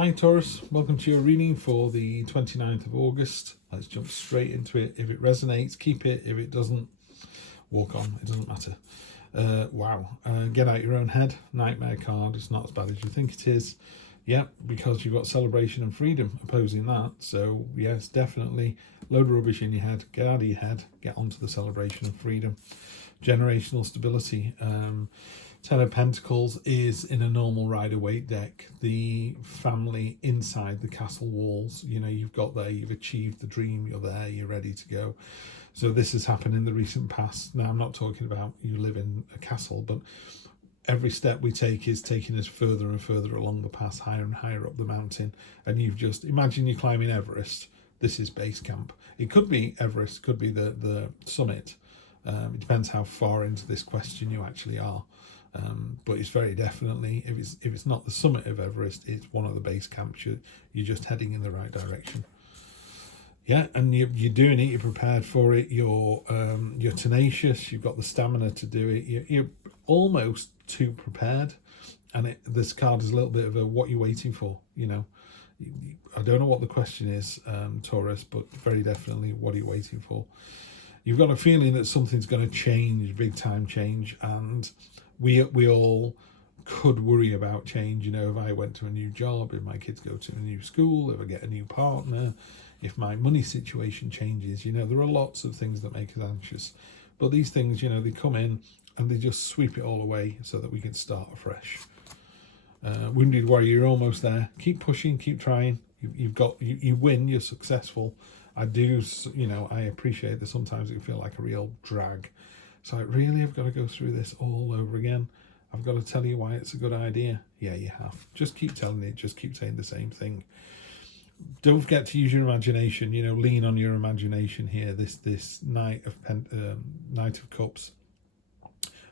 Hi Taurus, welcome to your reading for the 29th of August. Let's jump straight into it. If it resonates, keep it. If it doesn't, walk on. It doesn't matter. Get out your own head. Nightmare card. It's not as bad as you think it is. Yep, because you've got celebration and freedom opposing that. So yes, definitely load of rubbish in your head. Get out of your head. Get onto the celebration of freedom. Generational stability. Ten of Pentacles is in a normal Rider-Waite deck. The family inside the castle walls. You know, you've got there, you've achieved the dream, you're there, you're ready to go. So this has happened in the recent past. Now, I'm not talking about you live in a castle, but every step we take is taking us further and further along the path, higher and higher up the mountain. And you've just, imagine you're climbing Everest. This is base camp. It could be Everest, could be the summit. It depends how far into this question you actually are. But it's very definitely, if it's not the summit of Everest, it's one of the base camps. You're just heading in the right direction. Yeah, and you're doing it. You're prepared for it. You're tenacious. You've got the stamina to do it. You're almost too prepared. And this card is a little bit of a what you're waiting for. You know, I don't know what the question is, Taurus, but very definitely what are you waiting for? You've got a feeling that something's going to change, big time change, and we all could worry about change. You know, if I went to a new job, if my kids go to a new school, if I get a new partner, if my money situation changes, you know, there are lots of things that make us anxious. But these things, you know, they come in and they just sweep it all away so that we can start afresh. Wounded Warrior, you're almost there. Keep pushing, keep trying. You win, you're successful. I do, you know, I appreciate that sometimes it can feel like a real drag. It's like, really, I've got to go through this all over again. I've got to tell you why it's a good idea. Yeah, you have. Just keep telling it. Just keep saying the same thing. Don't forget to use your imagination. You know, lean on your imagination here. This Knight of Cups.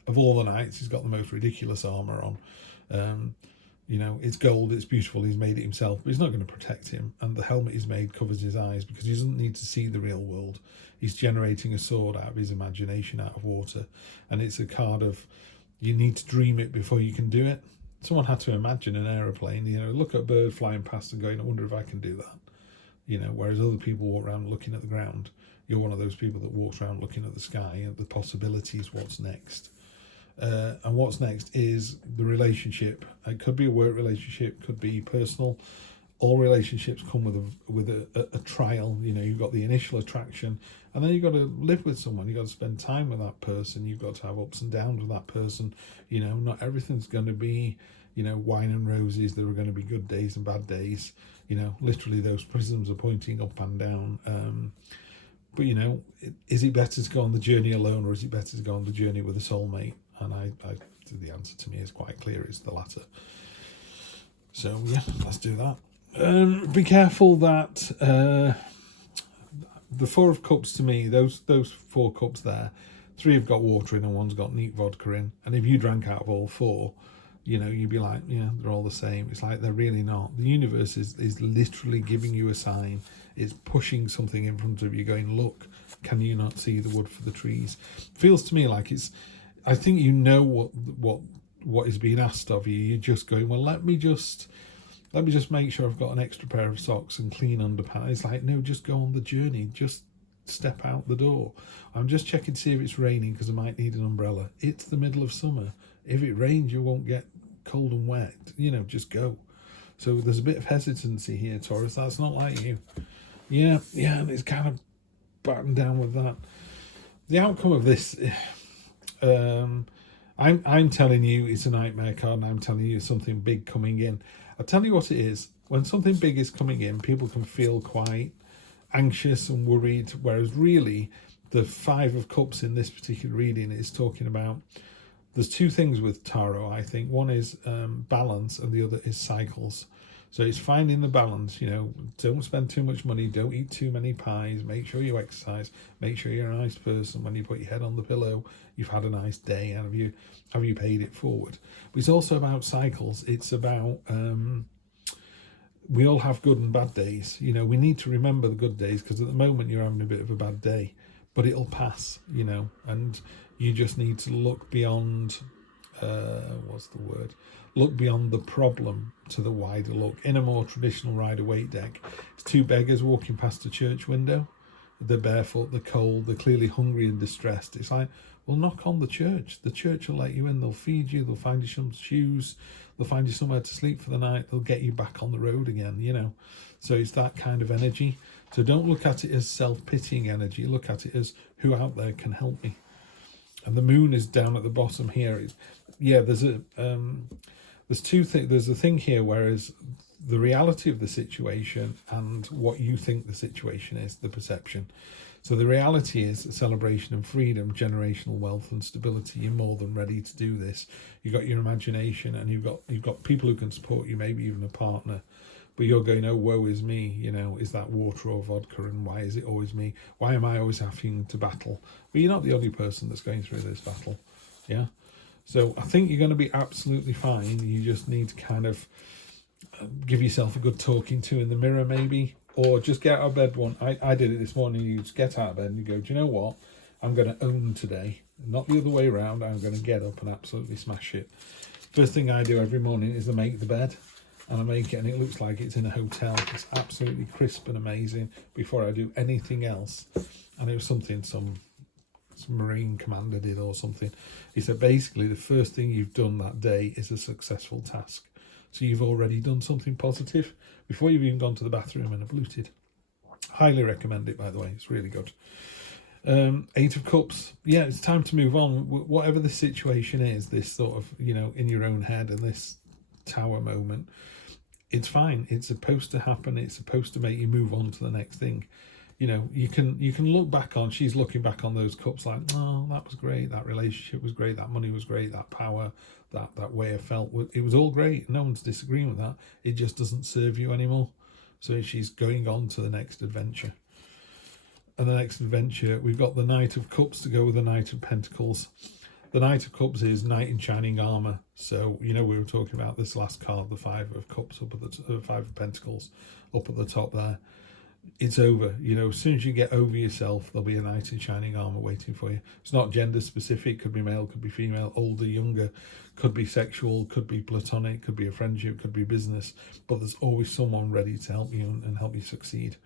Of all the knights, he's got the most ridiculous armor on. You know, it's gold, it's beautiful, he's made it himself, but he's not going to protect him. And the helmet he's made covers his eyes because he doesn't need to see the real world. He's generating a sword out of his imagination, out of water. And it's a card of, you need to dream it before you can do it. Someone had to imagine an aeroplane, you know, look at a bird flying past and going, I wonder if I can do that. You know, whereas other people walk around looking at the ground. You're one of those people that walks around looking at the sky and the possibilities, what's next. And what's next is the relationship. It could be a work relationship, could be personal. All relationships come with a trial. You know, you've got the initial attraction, and then you've got to live with someone. You've got to spend time with that person. You've got to have ups and downs with that person. You know, not everything's going to be, you know, wine and roses. There are going to be good days and bad days. You know, literally those prisms are pointing up and down. But, you know, is it better to go on the journey alone, or is it better to go on the journey with a soulmate? And the answer to me is quite clear. It's the latter. So, yeah, let's do that. Be careful that the Four of Cups, to me, those four cups there, three have got water in and one's got neat vodka in. And if you drank out of all four, you know, you'd be like, yeah, they're all the same. It's like they're really not. The universe is literally giving you a sign. It's pushing something in front of you, going, look, can you not see the wood for the trees? Feels to me like it's, I think you know what is being asked of you. You're just going, well, let me just make sure I've got an extra pair of socks and clean underpants. It's like, no, just go on the journey. Just step out the door. I'm just checking to see if it's raining because I might need an umbrella. It's the middle of summer. If it rains, you won't get cold and wet. You know, just go. So there's a bit of hesitancy here, Taurus. That's not like you. Yeah, and it's kind of battened down with that. The outcome of this, I'm telling you it's a nightmare card, and I'm telling you something big coming in. I'll tell you what it is. When something big is coming in, people can feel quite anxious and worried, whereas really the Five of Cups in this particular reading is talking about, there's two things with tarot, I think. One is balance and the other is cycles. So it's finding the balance, you know, don't spend too much money, don't eat too many pies, make sure you exercise, make sure you're a nice person. When you put your head on the pillow, you've had a nice day, and have you paid it forward? But it's also about cycles. It's about, we all have good and bad days. You know, we need to remember the good days because at the moment you're having a bit of a bad day, but it'll pass, you know, and you just need to look beyond, what's the word? look beyond the problem to the wider look. In a more traditional Rider-Waite deck, it's two beggars walking past a church window. They're barefoot, they're cold, they're clearly hungry and distressed. It's like, well, knock on the church. The church will let you in. They'll feed you. They'll find you some shoes. They'll find you somewhere to sleep for the night. They'll get you back on the road again, you know. So it's that kind of energy. So don't look at it as self-pitying energy. Look at it as who out there can help me. And the moon is down at the bottom here. Yeah, there's two things. There's a thing here, whereas the reality of the situation and what you think the situation is, the perception. So the reality is a celebration of freedom, generational wealth and stability. You're more than ready to do this. You've got your imagination, and you've got people who can support you, maybe even a partner. But you're going, oh, woe is me, you know, is that water or vodka, and why is it always me? Why am I always having to battle? But you're not the only person that's going through this battle, yeah? So I think you're going to be absolutely fine. You just need to kind of give yourself a good talking to in the mirror, maybe, or just get out of bed I did it this morning. You just get out of bed and you go, do you know what? I'm going to own today, not the other way around. I'm going to get up and absolutely smash it. First thing I do every morning is I make the bed, and I make it and it looks like it's in a hotel. It's absolutely crisp and amazing before I do anything else. And it was something some Marine commander did or something. He said basically the first thing you've done that day is a successful task. So you've already done something positive before you've even gone to the bathroom and abluted. Highly recommend it, by the way. It's really good. 8 of Cups. Yeah, it's time to move on. Whatever the situation is, this sort of, you know, in your own head and this tower moment, it's fine. It's supposed to happen. It's supposed to make you move on to the next thing. You know, you can look back on, she's looking back on those cups like, oh, that was great. That relationship was great. That money was great. That power, that way I felt, it was all great. No one's disagreeing with that. It just doesn't serve you anymore. So she's going on to the next adventure. And the next adventure, we've got the Knight of Cups to go with the Knight of Pentacles. The Knight of Cups is Knight in shining armor. So, you know, we were talking about this last card, the Five of Cups, up at the Five of Pentacles, up at the top there. It's over. You know, as soon as you get over yourself, there'll be a knight in shining armor waiting for you. It's not gender specific. Could be male, could be female, older, younger, could be sexual, could be platonic, could be a friendship, could be business. But there's always someone ready to help you and help you succeed.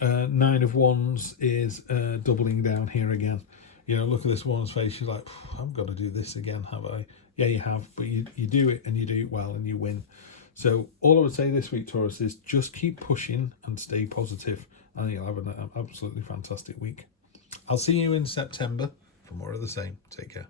9 of Wands is doubling down here again. You know, look at this woman's face. She's like, I've got to do this again, have I? Yeah, you have, but you do it, and you do it well, and you win. So all I would say this week, Taurus, is just keep pushing and stay positive, and you'll have an absolutely fantastic week. I'll see you in September for more of the same. Take care.